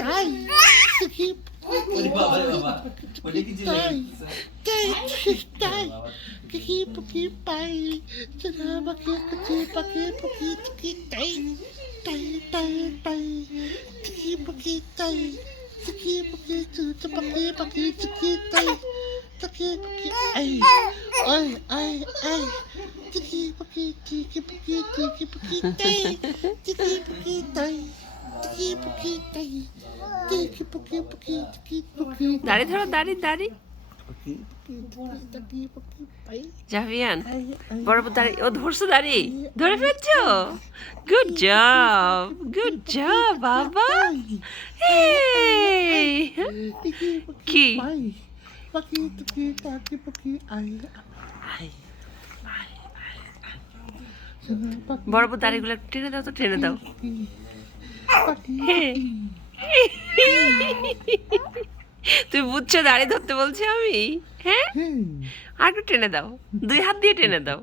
তাই ওরে বাবা রে বাবা ওটা কি ছিল Kiki puki pai, sana baki puki tiki tai, tiki puki tai, tiki puki tu paki tiki tai, tiki puki ai, tiki puki tai, tiki puki tai, tiki puki. দাড়ি ধরো, দাড়ি। জাভিয়ান বড় দাড়ি, ও ধরছো দাড়ি, ধরে ফেলছো। গুড জব বাবা। কি বড় দাড়িগুলো টেনে দাও তো, টেনে দাও। তুমি বুঝছো দাড়ি ধরতে বলছি আমি? হ্যাঁ, আর একটু টেনে দাও, 2 হাত দিয়ে টেনে দাও,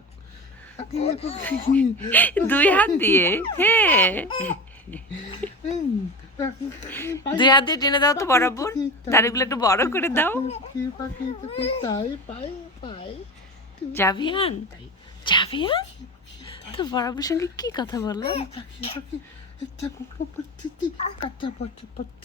2 হাত দিয়ে। হ্যাঁ, 2 হাত দিয়ে টেনে দাও তো বরাবর, দাড়িগুলো একটু বড় করে দাও। জাভিয়ান তো বরাবর সঙ্গে কি কথা বলো?